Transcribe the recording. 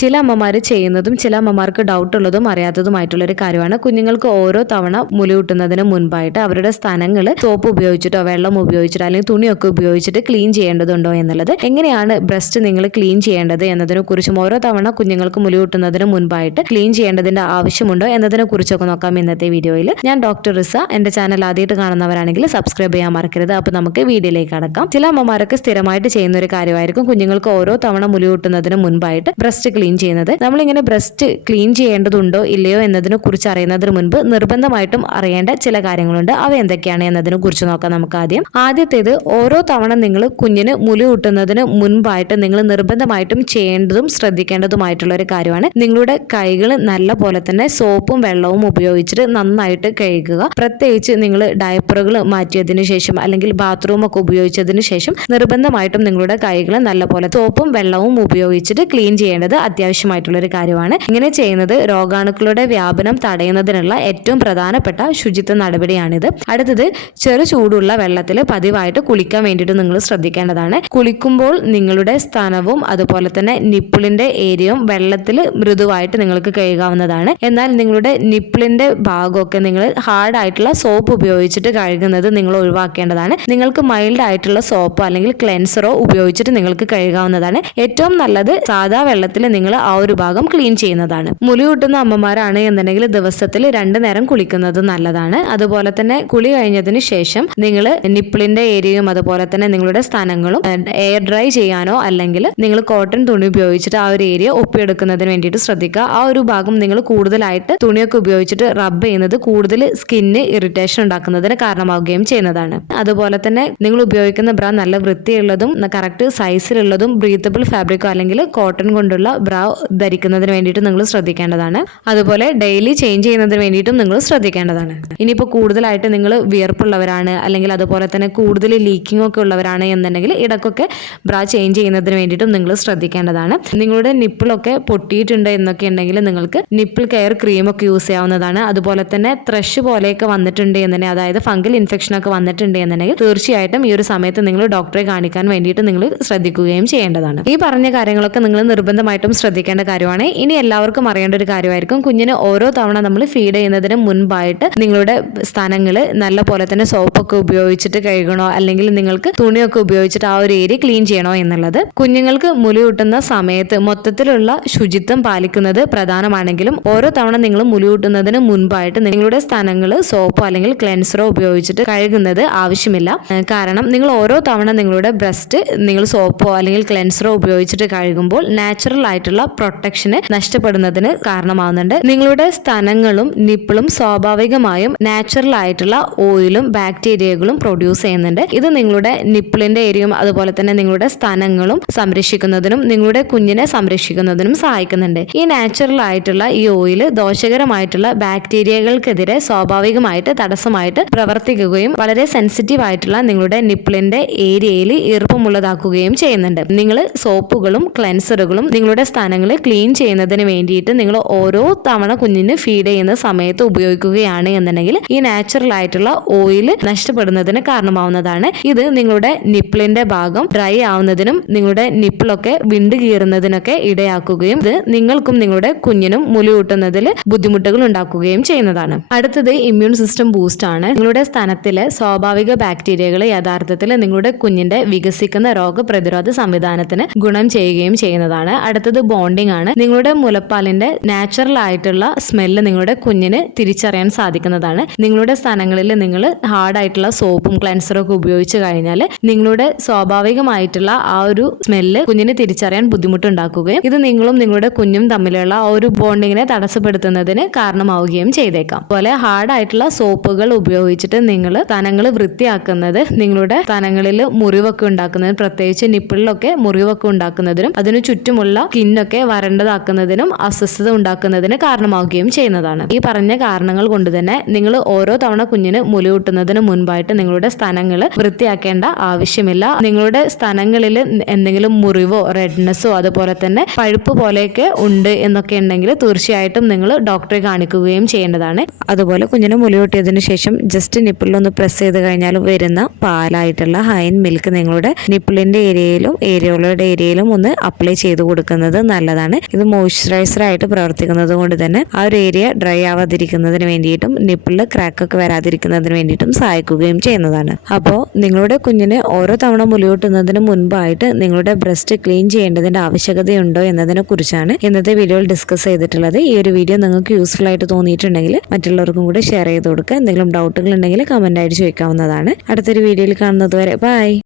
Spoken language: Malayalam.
ചില അമ്മമാർ ചെയ്യുന്നതും ചില അമ്മമാർക്ക് ഡൗട്ട് ഉള്ളതും അറിയാത്തതുമായിട്ടുള്ളൊരു കാര്യമാണ്. കുഞ്ഞുങ്ങൾക്ക് ഓരോ തവണ മുലയൂട്ടുന്നതിന് മുൻപായിട്ട് അവരുടെ സ്ഥലങ്ങൾ സോപ്പ് ഉപയോഗിച്ചിട്ടോ വെള്ളം ഉപയോഗിച്ചിട്ടോ അല്ലെങ്കിൽ തുണിയൊക്കെ ഉപയോഗിച്ചിട്ട് ക്ലീൻ ചെയ്യേണ്ടതുണ്ടോ എന്നുള്ളത്. എങ്ങനെയാണ് ബ്രസ്റ്റ് നിങ്ങൾ ക്ലീൻ ചെയ്യേണ്ടത് എന്നതിനെ കുറിച്ചും ഓരോ തവണ കുഞ്ഞുങ്ങൾക്ക് മുലയൂട്ടുന്നതിന് മുൻപായിട്ട് ക്ലീൻ ചെയ്യേണ്ടതിന്റെ ആവശ്യമുണ്ടോ എന്നതിനെ കുറിച്ചൊക്കെ നോക്കാം ഇന്നത്തെ വീഡിയോയിൽ. ഞാൻ ഡോക്ടർ റിസ. എന്റെ ചാനൽ ആദ്യമായിട്ട് കാണുന്നവരാണെങ്കിൽ സബ്സ്ക്രൈബ് ചെയ്യാൻ മറക്കരുത്. അപ്പോൾ നമുക്ക് വീഡിയോയിലേക്ക് കടക്കാം. ചില അമ്മമാരൊക്കെ സ്ഥിരമായിട്ട് ചെയ്യുന്ന ഒരു കാര്യമായിരിക്കും കുഞ്ഞുങ്ങൾക്ക് ഓരോ തവണ മുലയൂട്ടുന്നതിന് മുൻപായിട്ട് ബ്രസ്റ്റ് ക്ലീൻ ചെയ്യുന്നത്. നമ്മളിങ്ങനെ ബ്രസ്റ്റ് ക്ലീൻ ചെയ്യേണ്ടതുണ്ടോ ഇല്ലയോ എന്നതിനെ കുറിച്ച് അറിയുന്നതിന് മുൻപ് നിർബന്ധമായിട്ടും അറിയേണ്ട ചില കാര്യങ്ങളുണ്ട്. അവ എന്തൊക്കെയാണ് എന്നതിനെ കുറിച്ച് നോക്കാം നമുക്ക് ആദ്യം. ആദ്യത്തേത്, ഓരോ തവണ നിങ്ങൾ കുഞ്ഞിന് മുലയൂട്ടുന്നതിന് മുൻപായിട്ട് നിങ്ങൾ നിർബന്ധമായിട്ടും ചെയ്യേണ്ടതും ശ്രദ്ധിക്കേണ്ടതുമായിട്ടുള്ള ഒരു കാര്യമാണ് നിങ്ങളുടെ കൈകൾ നല്ല പോലെ തന്നെ സോപ്പും വെള്ളവും ഉപയോഗിച്ചിട്ട് നന്നായിട്ട് കഴുകുക. പ്രത്യേകിച്ച് നിങ്ങൾ ഡയപ്പറുകൾ മാറ്റിയതിനു ശേഷം അല്ലെങ്കിൽ ബാത്റൂം ഒക്കെ ഉപയോഗിച്ചതിന് ശേഷം നിർബന്ധമായിട്ടും നിങ്ങളുടെ കൈകൾ നല്ല പോലെ സോപ്പും വെള്ളവും ഉപയോഗിച്ചിട്ട് ക്ലീൻ ചെയ്യേണ്ടത് അത്യാവശ്യമായിട്ടുള്ള ഒരു കാര്യമാണ്. ഇങ്ങനെ ചെയ്യുന്നത് രോഗാണുക്കളുടെ വ്യാപനം തടയുന്നതിനുള്ള ഏറ്റവും പ്രധാനപ്പെട്ട ശുചിത്വ നടപടിയാണിത്. അടുത്തത്, ചെറു ചൂടുള്ള വെള്ളത്തിൽ പതിവായിട്ട് കുളിക്കാൻ വേണ്ടിയിട്ട് നിങ്ങൾ ശ്രദ്ധിക്കേണ്ടതാണ്. കുളിക്കുമ്പോൾ നിങ്ങളുടെ സ്ഥാനവും അതുപോലെ തന്നെ നിപ്പിളിന്റെ ഏരിയയും വെള്ളത്തിൽ മൃദുവായിട്ട് നിങ്ങൾക്ക് കഴുകാവുന്നതാണ്. എന്നാൽ നിങ്ങളുടെ നിപ്പിളിന്റെ ഭാഗമൊക്കെ നിങ്ങൾ ഹാർഡ് ആയിട്ടുള്ള സോപ്പ് ഉപയോഗിച്ചിട്ട് കഴുകുന്നത് നിങ്ങൾ ഒഴിവാക്കേണ്ടതാണ്. നിങ്ങൾക്ക് മൈൽഡ് ആയിട്ടുള്ള സോപ്പോ അല്ലെങ്കിൽ ക്ലെൻസറോ ഉപയോഗിച്ചിട്ട് നിങ്ങൾക്ക് കഴുകാവുന്നതാണ്. ഏറ്റവും നല്ലത് സാധാ വെള്ളത്തിൽ നിങ്ങൾ ആ ഒരു ഭാഗം ക്ലീൻ ചെയ്യുന്നതാണ്. മുലയൂട്ടുന്ന അമ്മമാരാണ് എന്നുണ്ടെങ്കിൽ ദിവസത്തിൽ 2 നേരം കുളിക്കുന്നത് നല്ലതാണ്. അതുപോലെ തന്നെ കുളി കഴിഞ്ഞതിന് ശേഷം നിങ്ങൾ നിപ്പിളിന്റെ ഏരിയയും അതുപോലെ തന്നെ നിങ്ങളുടെ സ്ഥാനങ്ങളും എയർ ഡ്രൈ ചെയ്യാനോ അല്ലെങ്കിൽ നിങ്ങൾ കോട്ടൺ തുണി ഉപയോഗിച്ചിട്ട് ആ ഒരു ഏരിയ ഒപ്പിയെടുക്കുന്നതിന് വേണ്ടിയിട്ട് ശ്രദ്ധിക്കുക. ആ ഒരു ഭാഗം നിങ്ങൾ കൂടുതലായിട്ട് തുണിയൊക്കെ ഉപയോഗിച്ചിട്ട് റബ്ബ് ചെയ്യുന്നത് കൂടുതൽ സ്കിന്ന് ഇറിറ്റേഷൻ ഉണ്ടാക്കുന്നതിന് കാരണമാവുകയും ചെയ്യുന്നതാണ്. അതുപോലെ തന്നെ നിങ്ങൾ ഉപയോഗിക്കുന്ന ബ്ര നല്ല വൃത്തിയുള്ളതും കറക്റ്റ് സൈസിലുള്ളതും ബ്രീത്തബിൾ ഫാബ്രിക്കോ അല്ലെങ്കിൽ കോട്ടൺ കൊണ്ടുള്ള ബ്ര ധരിക്കുന്നതിന് വേണ്ടിയിട്ട് നിങ്ങൾ ശ്രദ്ധിക്കേണ്ടതാണ്. അതുപോലെ ഡെയിലി ചേഞ്ച് ചെയ്യുന്നതിന് വേണ്ടിയിട്ടും നിങ്ങൾ ശ്രദ്ധിക്കേണ്ടതാണ്. ഇനിയിപ്പോൾ കൂടുതലായിട്ട് നിങ്ങൾ വിയർപ്പുള്ളവരാണ് അല്ലെങ്കിൽ അതുപോലെ തന്നെ കൂടുതൽ ലീക്കിംഗ് ഒക്കെ ഉള്ളവരാണ് എന്നുണ്ടെങ്കിൽ ഇടയ്ക്കൊക്കെ ബ്ര ചേഞ്ച് ചെയ്യുന്നതിന് വേണ്ടിയിട്ടും നിങ്ങൾ ശ്രദ്ധിക്കേണ്ടതാണ്. നിങ്ങളുടെ നിപ്പിളൊക്കെ പൊട്ടിയിട്ടുണ്ട് എന്നൊക്കെ ഉണ്ടെങ്കിൽ നിങ്ങൾക്ക് നിപ്പിൾ കെയർ ക്രീമൊക്കെ യൂസ് ചെയ്യാവുന്നതാണ്. അതുപോലെ തന്നെ ത്രഷ് പോലെയൊക്കെ വന്നിട്ടുണ്ട് എന്നുണ്ടെങ്കിൽ, അതായത് ഫംഗൽ ഇൻഫെക്ഷൻ ഒക്കെ വന്നിട്ടുണ്ട് എന്നുണ്ടെങ്കിൽ തീർച്ചയായിട്ടും ഈ ഒരു സമയത്ത് നിങ്ങൾ ഡോക്ടറെ കാണിക്കാൻ വേണ്ടിയിട്ട് നിങ്ങൾ ശ്രദ്ധിക്കുകയും ചെയ്യേണ്ടതാണ്. ഈ പറഞ്ഞ കാര്യങ്ങളൊക്കെ നിങ്ങൾ നിർബന്ധമായിട്ടും ശ്രദ്ധിക്കേണ്ട കാര്യമാണ്. ഇനി എല്ലാവർക്കും അറിയേണ്ട ഒരു കാര്യമായിരിക്കും, കുഞ്ഞിന് ഓരോ തവണ നമ്മൾ ഫീഡ് ചെയ്യുന്നതിന് മുൻപായിട്ട് നിങ്ങളുടെ സ്ഥാനങ്ങൾ നല്ല പോലെ തന്നെ സോപ്പൊക്കെ ഉപയോഗിച്ചിട്ട് കഴുകണോ അല്ലെങ്കിൽ നിങ്ങൾക്ക് തുണിയൊക്കെ ഉപയോഗിച്ചിട്ട് ആ ഒരു ഏരിയ ക്ലീൻ ചെയ്യണോ എന്നുള്ളത്. കുഞ്ഞുങ്ങൾക്ക് മുലയൂട്ടുന്ന സമയത്ത് മൊത്തത്തിലുള്ള ശുചിത്വം പാലിക്കുന്നത് പ്രധാനമാണെങ്കിലും ഓരോ തവണ നിങ്ങൾ മുലയൂട്ടുന്നതിന് മുൻപായിട്ട് നിങ്ങളുടെ സ്ഥാനങ്ങൾ സോപ്പോ അല്ലെങ്കിൽ ക്ലെൻസറോ ഉപയോഗിച്ചിട്ട് കഴുകുന്നത് ആവശ്യമില്ല. കാരണം നിങ്ങൾ ഓരോ തവണ നിങ്ങളുടെ ബ്രസ്റ്റ് നിങ്ങൾ സോപ്പോ അല്ലെങ്കിൽ ക്ലെൻസറോ ഉപയോഗിച്ചിട്ട് കഴുകുമ്പോൾ നാച്ചുറൽ ആയിട്ടുള്ള പ്രൊട്ടക്ഷന് നഷ്ടപ്പെടുന്നതിന് കാരണമാവുന്നുണ്ട്. നിങ്ങളുടെ സ്ഥാനങ്ങളും നിപ്പിളും സ്വാഭാവികമായും നാച്ചുറൽ ആയിട്ടുള്ള ഓയിലും ബാക്ടീരിയകളും പ്രൊഡ്യൂസ് ചെയ്യുന്നുണ്ട്. ഇത് നിങ്ങളുടെ നിപ്പിളിന്റെ ഏരിയയും അതുപോലെ തന്നെ നിങ്ങളുടെ സ്ഥാനങ്ങളും സംരക്ഷിക്കുന്നതിനും നിങ്ങളുടെ കുഞ്ഞിനെ സംരക്ഷിക്കുന്നതിനും സഹായിക്കുന്നുണ്ട്. ഈ നാച്ചുറൽ ആയിട്ടുള്ള ഈ ഓയിൽ ദോഷകരമായിട്ടുള്ള ബാക്ടീരിയകൾക്കെതിരെ സ്വാഭാവികമായിട്ട് തടസ്സമായിട്ട് പ്രവർത്തിക്കുകയും വളരെ സെൻസിറ്റീവ് ആയിട്ടുള്ള നിങ്ങളുടെ നിപ്പിളിന്റെ ഏരിയയിൽ ഈർപ്പമുള്ളതാക്കുകയും ചെയ്യുന്നുണ്ട്. നിങ്ങൾ സോപ്പുകളും ക്ലെൻസറുകളും നിങ്ങളുടെ സ്ഥാനങ്ങൾ ക്ലീൻ ചെയ്യുന്നതിന് വേണ്ടിയിട്ട് നിങ്ങൾ ഓരോ തവണ കുഞ്ഞിന് ഫീഡ് ചെയ്യുന്ന സമയത്ത് ഉപയോഗിക്കുകയാണ് എന്നുണ്ടെങ്കിൽ ഈ നാച്ചുറൽ ആയിട്ടുള്ള ഓയിൽ നഷ്ടപ്പെടുന്നതിന് കാരണമാവുന്നതാണ്. ഇത് നിങ്ങളുടെ നിപ്പിളിന്റെ ഭാഗം ഡ്രൈ ആവുന്നതിനും നിങ്ങളുടെ നിപ്പിളൊക്കെ വിണ്ട് കീറുന്നതിനൊക്കെ ഇടയാക്കുകയും ഇത് നിങ്ങൾക്കും നിങ്ങളുടെ കുഞ്ഞിനും മുലയൂട്ടുന്നതിൽ ബുദ്ധിമുട്ടുകൾ ഉണ്ടാക്കുകയും ചെയ്യുന്നതാണ്. അടുത്തത് ഇമ്മ്യൂൺ സിസ്റ്റം ബൂസ്റ്റ് ആണ്. നിങ്ങളുടെ സ്ഥാനത്തിലെ സ്വാഭാവിക ബാക്ടീരിയകൾ യഥാർത്ഥത്തിൽ നിങ്ങളുടെ കുഞ്ഞിന്റെ വികസിക്കുന്ന രോഗപ്രതിരോധ സംവിധാനത്തിന് ഗുണം ചെയ്യുകയും ചെയ്യുന്നതാണ്. അടുത്തത് ബോണ്ടിങ് ആണ്. നിങ്ങളുടെ മുലപ്പാലിന്റെ നാച്ചുറൽ ആയിട്ടുള്ള സ്മെല്ല് നിങ്ങളുടെ കുഞ്ഞിന് തിരിച്ചറിയാൻ സാധിക്കുന്നതാണ്. നിങ്ങളുടെ സ്ഥാനങ്ങളിൽ നിങ്ങൾ ഹാർഡ് ആയിട്ടുള്ള സോപ്പും ക്ലെൻസറും ഒക്കെ ഉപയോഗിച്ച് കഴിഞ്ഞാൽ നിങ്ങളുടെ സ്വാഭാവികമായിട്ടുള്ള ആ ഒരു സ്മെല്ല് കുഞ്ഞിന് തിരിച്ചറിയാൻ ബുദ്ധിമുട്ടുണ്ടാക്കുകയും ഇത് നിങ്ങളും നിങ്ങളുടെ കുഞ്ഞും തമ്മിലുള്ള ആ ഒരു ബോണ്ടിങ്ങിനെ തടസ്സപ്പെടുത്തുന്നതിന് കാരണമാവുകയും ചെയ്തേക്കാം. അതുപോലെ ഹാർഡ് ആയിട്ടുള്ള സോപ്പുകൾ ഉപയോഗിച്ചിട്ട് നിങ്ങൾ സ്ഥാനങ്ങൾ വൃത്തിയാക്കുന്നത് നിങ്ങളുടെ സ്ഥാനങ്ങളിൽ മുറിവൊക്കെ ഉണ്ടാക്കുന്നതിന്, പ്രത്യേകിച്ച് നിപ്പിളിലൊക്കെ മുറിവൊക്കെ ഉണ്ടാക്കുന്നതിനും അതിനു ചുറ്റുമുള്ള സ്കിന്നൊക്കെ വരണ്ടതാക്കുന്നതിനും അസ്വസ്ഥത ഉണ്ടാക്കുന്നതിന് കാരണമാവുകയും ചെയ്യുന്നതാണ്. ഈ പറഞ്ഞ കാരണങ്ങൾ കൊണ്ട് തന്നെ നിങ്ങൾ ഓരോ തവണ കുഞ്ഞിന് മുലയൂട്ടുന്നതിന് മുൻപായിട്ട് നിങ്ങളുടെ സ്ഥാനങ്ങൾ വൃത്തിയാക്കേണ്ട ആവശ്യമില്ല. നിങ്ങളുടെ സ്ഥാനങ്ങളിൽ എന്തെങ്കിലും മുറിവോ റെഡ്നെസ്സോ അതുപോലെ തന്നെ പഴുപ്പ് പോലെയൊക്കെ ഉണ്ട് എന്നൊക്കെ ഉണ്ടെങ്കിൽ തീർച്ചയായിട്ടും നിങ്ങൾ ഡോക്ടറെ കാണിക്കുകയും ചെയ്യേണ്ടതാണ്. അതുപോലെ കുഞ്ഞിന് മുലയൂട്ടിയതിനു ശേഷം ജസ്റ്റ് നിപ്പിളിലൊന്ന് പ്രസ് ചെയ്ത് കഴിഞ്ഞാൽ വരുന്ന പാലായിട്ടുള്ള ഹൈൻ മിൽക്ക് നിങ്ങളുടെ നിപ്പിളിന്റെ ഏരിയയിലും ഏരിയകളുടെ ഏരിയയിലും ഒന്ന് അപ്ലൈ ചെയ്ത് കൊടുക്കുന്നത് നല്ലതാണ്. ഇത് മോയ്സ്ചറൈസർ ആയിട്ട് പ്രവർത്തിക്കുന്നത് കൊണ്ട് തന്നെ ആ ഒരു ഏരിയ ഡ്രൈ ആവാതിരിക്കുന്നതിന് വേണ്ടിയിട്ടും നിപ്പിളിൽ ക്രാക്ക് ഒക്കെ വരാതിരിക്കുന്നതിന് വേണ്ടിയിട്ടും സഹായിക്കുകയും ചെയ്യുന്നതാണ്. അപ്പോൾ നിങ്ങളുടെ കുഞ്ഞിന് ഓരോ തവണ മുലയൂട്ടുന്നതിന് മുൻപായിട്ട് നിങ്ങളുടെ ബ്രസ്റ്റ് ക്ലീൻ ചെയ്യേണ്ടതിന്റെ ആവശ്യകതയുണ്ടോ എന്നതിനെ കുറിച്ചാണ് ഇന്നത്തെ വീഡിയോയിൽ ഡിസ്കസ് ചെയ്തിട്ടുള്ളത്. ഈ ഒരു വീഡിയോ നിങ്ങൾക്ക് യൂസ്ഫുൾ ആയിട്ട് തോന്നിയിട്ടുണ്ടെങ്കിൽ മറ്റുള്ളവർക്കും കൂടെ ഷെയർ ചെയ്ത് കൊടുക്കുക. എന്തെങ്കിലും ഡൗട്ടുകൾ ഉണ്ടെങ്കിൽ കമന്റ് ആയിട്ട് ചോദിക്കാവുന്നതാണ്. അടുത്തൊരു വീഡിയോയിൽ കാണുന്നത് വരെ ബൈ.